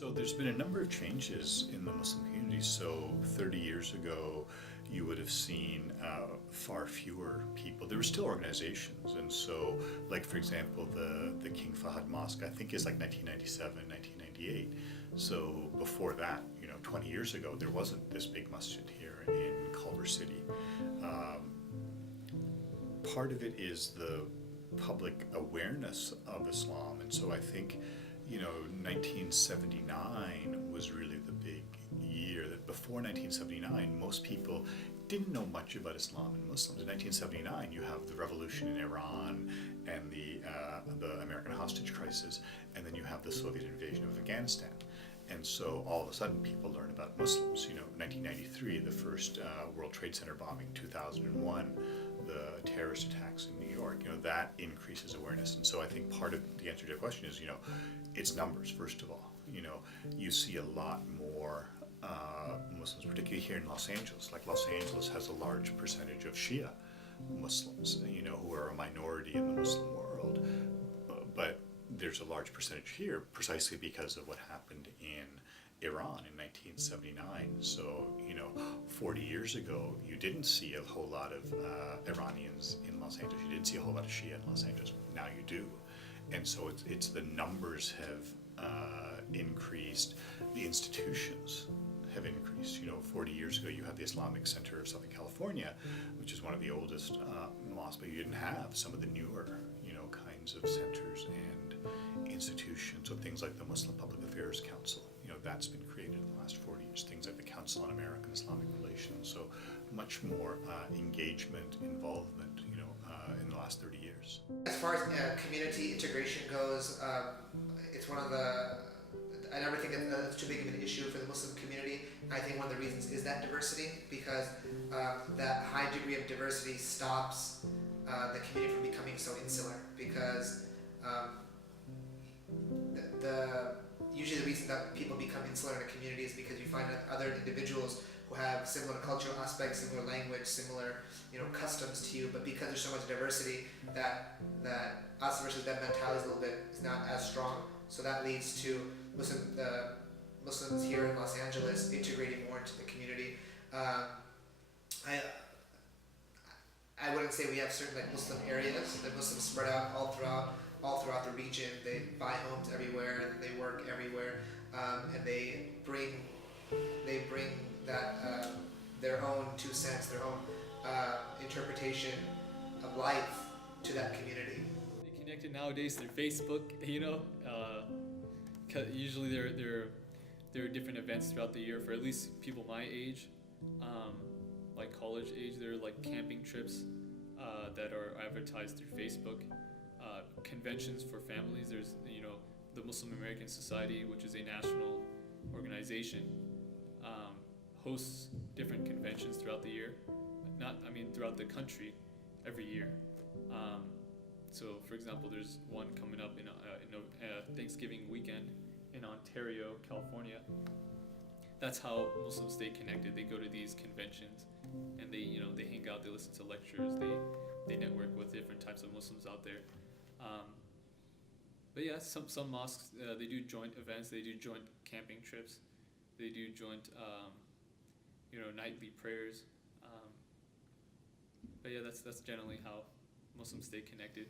So there's been a number of changes in the Muslim community. So 30 years ago, you would have seen far fewer people. There were still organizations, and so, like for example, the King Fahd Mosque, I think is like 1997, 1998. So before that, 20 years ago, there wasn't this big masjid here in Culver City. Part of it is the public awareness of Islam, and so I think 1979 was really the big year. That before 1979, most people didn't know much about Islam and Muslims. In 1979, you have the revolution in Iran and the American hostage crisis, and then you have the Soviet invasion of Afghanistan. And so all of a sudden people learn about Muslims. 1993, the first World Trade Center bombing, 2001, the terrorist attacks in New York, that increases awareness. And so I think part of the answer to your question is, it's numbers, first of all. You see a lot more Muslims, particularly here in Los Angeles. Like Los Angeles has a large percentage of Shia Muslims, who are a minority in the Muslim world. But there's a large percentage here precisely because of what happened in Iran in 1979. So, 40 years ago, you didn't see a whole lot of Iranians in Los Angeles. You didn't see a whole lot of Shia in Los Angeles. Now you do. And so it's the numbers have increased, the institutions have increased. 40 years ago, you had the Islamic Center of Southern California, which is one of the oldest mosques, but you didn't have some of the newer, kinds of centers and institutions. So things like the Muslim Public Affairs Council, that's been created in the last 40 years. Things like the Council on American Islamic Relations. So much more engagement, involvement, in the last 30 years. As far as community integration goes, it's one of the, I never think that's too big of an issue for the Muslim community. I think one of the reasons is that diversity, because that high degree of diversity stops the community from becoming so insular, because usually the reason that people become insular in a community is because you find that other individuals who have similar cultural aspects, similar language, similar customs to you, but because there's so much diversity, that us versus them mentality is a little bit is not as strong. So that leads to the Muslims here in Los Angeles integrating more into the community. I wouldn't say we have certain Muslim areas. The Muslims spread out all throughout the region. They buy homes everywhere and they work everywhere, and they bring that their own 2 cents, their own interpretation of life to that community. They connected nowadays through Facebook. Usually there are different events throughout the year for at least people my age. Like college age, there are camping trips that are advertised through Facebook. Conventions for families. There's the Muslim American Society, which is a national organization, hosts different conventions throughout the year. Throughout the country, every year. So, for example, there's one coming up in Thanksgiving weekend in Ontario, California. That's how Muslims stay connected. They go to these conventions, and they hang out. They listen to lectures. They network with different types of Muslims out there. But yeah, some mosques they do joint events. They do joint camping trips. They do joint nightly prayers. But yeah, that's generally how Muslims stay connected.